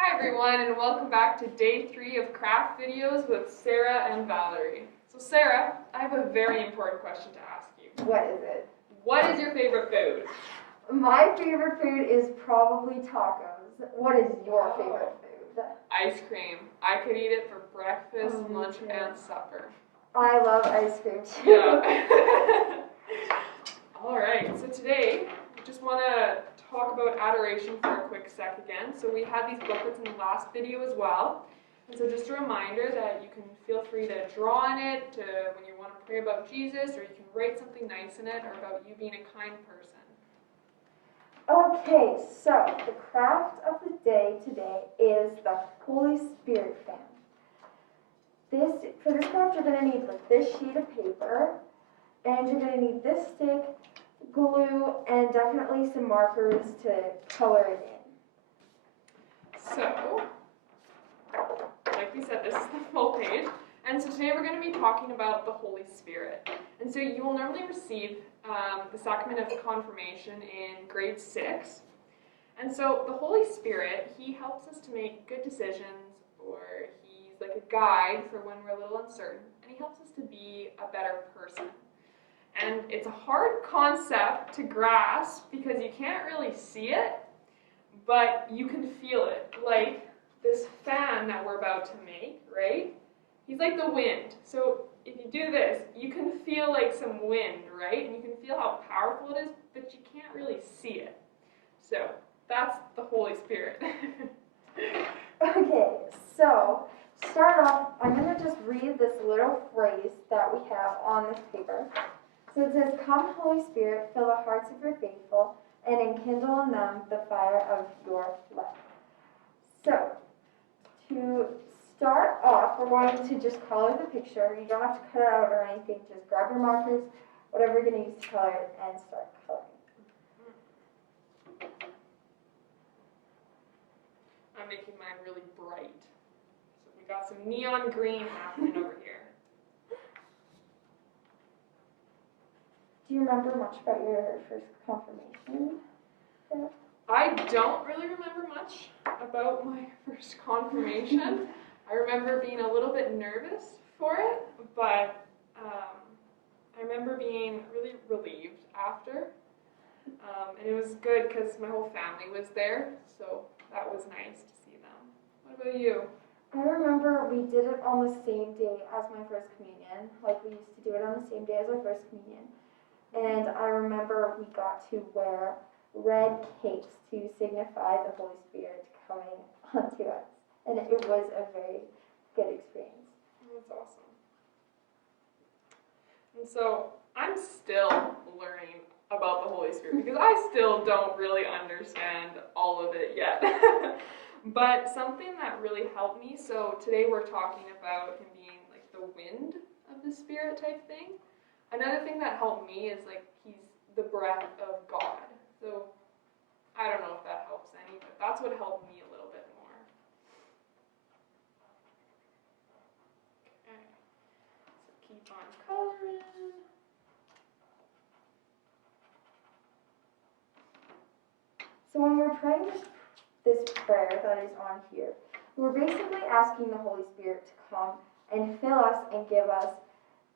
Hi everyone, and welcome back to day 3 of craft videos with Sarah and Valerie. So Sarah, I have a very important question to ask you. What is it? What is your favorite food? My favorite food is probably tacos. What is your favorite food? Ice cream. I could eat it for breakfast, lunch, too. and supper. I love ice cream too. Yeah. Alright, so today we just want to talk about adoration for a quick sec again. So we had these booklets in the last video as well. And so just a reminder that you can feel free to draw in it when you want to pray about Jesus, or you can write something nice in it or about you being a kind person. Okay, so the craft of the day today is the Holy Spirit fan. For this craft you're going to need like this sheet of paper, and you're going to need this stick, glue, and definitely some markers to color it in. So, like we said, this is the full page. And so today we're going to be talking about the Holy Spirit. And so you will normally receive the sacrament of confirmation in grade 6. And so the Holy Spirit, he helps us to make good decisions, or he's like a guide for when we're a little uncertain, and he helps us to be a better person. And it's a hard concept to grasp because you can't really see it, but you can feel it. Like this fan that we're about to make, right? He's like the wind. So if you do this, you can feel like some wind, right? And you can feel how powerful it is, but you can't really see it. So that's the Holy Spirit. Okay, so to start off, I'm going to just read this little phrase that we have on this paper. So it says, "Come, Holy Spirit, fill the hearts of your faithful, and enkindle in them the fire of your love." So, to start off, we're going to just color the picture. You don't have to cut it out or anything. Just grab your markers, whatever you're going to use to color it, and start coloring. I'm making mine really bright. So we got some neon green happening over here. Do you remember much about your first confirmation? I don't really remember much about my first confirmation. I remember being a little bit nervous for it, but I remember being really relieved after. And it was good because my whole family was there, so that was nice to see them. What about you? I remember we did it on the same day as my first communion. Like, we used to do it on the same day as our first communion. And I remember we got to wear red capes to signify the Holy Spirit coming onto us. And it was a very good experience. That's awesome. And so I'm still learning about the Holy Spirit because I still don't really understand all of it yet. But something that really helped me, so today we're talking about him being like the wind of the Spirit type thing. Another thing that helped me is like he's the breath of God. So I don't know if that helps any, but that's what helped me a little bit more. Okay, so keep on coloring. So when we're praying this prayer that is on here, we're basically asking the Holy Spirit to come and fill us and give us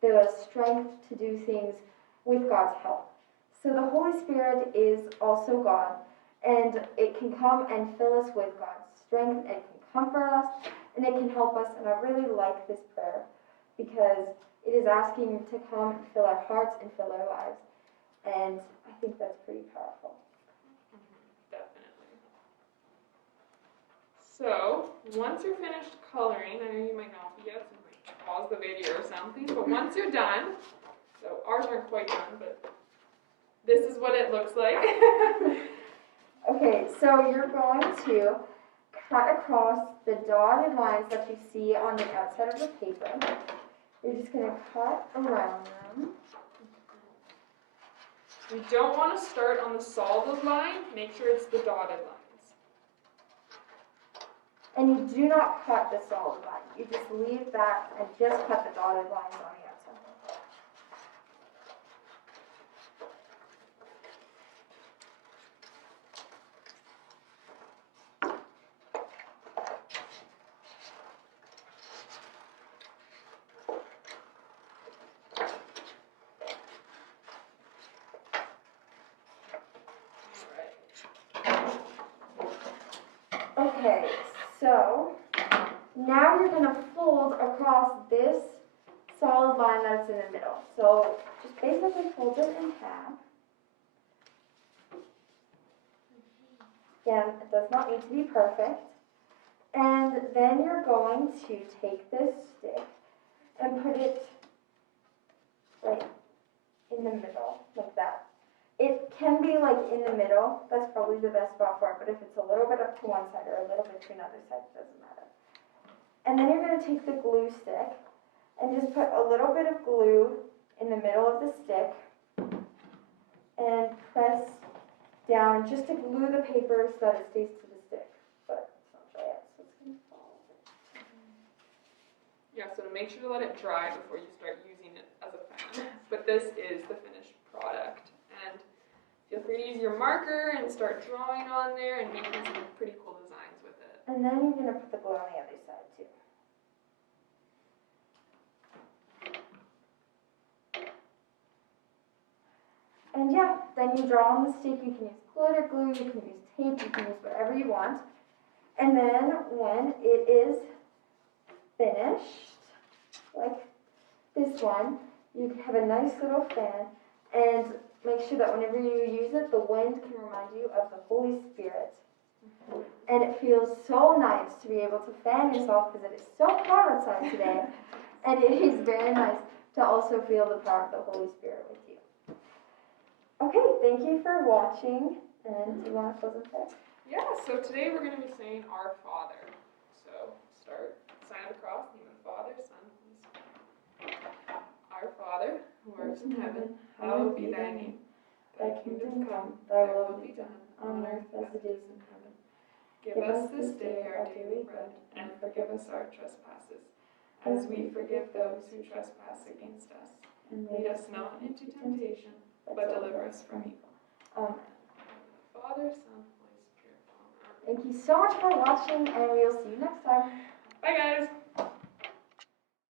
the strength to do things with God's help. So the Holy Spirit is also God, and it can come and fill us with God's strength, and it can comfort us, and it can help us. And I really like this prayer because it is asking to come and fill our hearts and fill our lives. And I think that's pretty powerful. Definitely. So once you're finished coloring, I know you might not be yet, so you might pause the video or something, but once you're done, so ours aren't quite done, but this is what it looks like. Okay, so you're going to cut across the dotted lines that you see on the outside of the paper. You're just going to cut around them. We don't want to start on the solid line. Make sure it's the dotted lines. And you do not cut the solid line. You just leave that and just cut the dotted lines on the outside. Okay, so now you're going to fold across this solid line that's in the middle. So just basically fold it in half. Again, it does not need to be perfect. And then you're going to take this stick and put it like in the middle, like that. It can be like in the middle, that's probably the best spot for it, but if it's a little bit up to one side or a little bit to another side, it doesn't matter. And then you're going to take the glue stick and just put a little bit of glue in the middle of the stick and press down just to glue the paper so that it stays to the stick. But it's not dry yet, so it's going to fall. Yeah, so to make sure to let it dry before you start using it as a fan. But this is the finished product. And feel free to use your marker and start drawing on there and making some pretty cool designs with it. And then you're going to put the glue on the other side too. And yeah, then you draw on the stick. You can use glitter glue, you can use tape, you can use whatever you want. And then when it is finished, like this one, you have a nice little fan, and make sure that whenever you use it, the wind can remind you of the Holy Spirit. And it feels so nice to be able to fan yourself because it is so hot outside today. And it is very nice to also feel the power of the Holy Spirit with you. Okay, thank you for watching. And do you want to close in prayer? Yeah, so today we're going to be saying Our Father. So start, sign of the cross, in the name of the Father, Son, Holy Spirit. Our Father, who art in heaven, hallowed be thy name. Thy kingdom come, thy will be done, on earth as it is in heaven. Give us this day our daily bread, and forgive us our trespasses, as we forgive those who trespass against us. And lead us not into temptation, but deliver us from evil. Amen. Father, Son, Holy Spirit. Amen. Thank you so much for watching, and we'll see you next time. Bye, guys.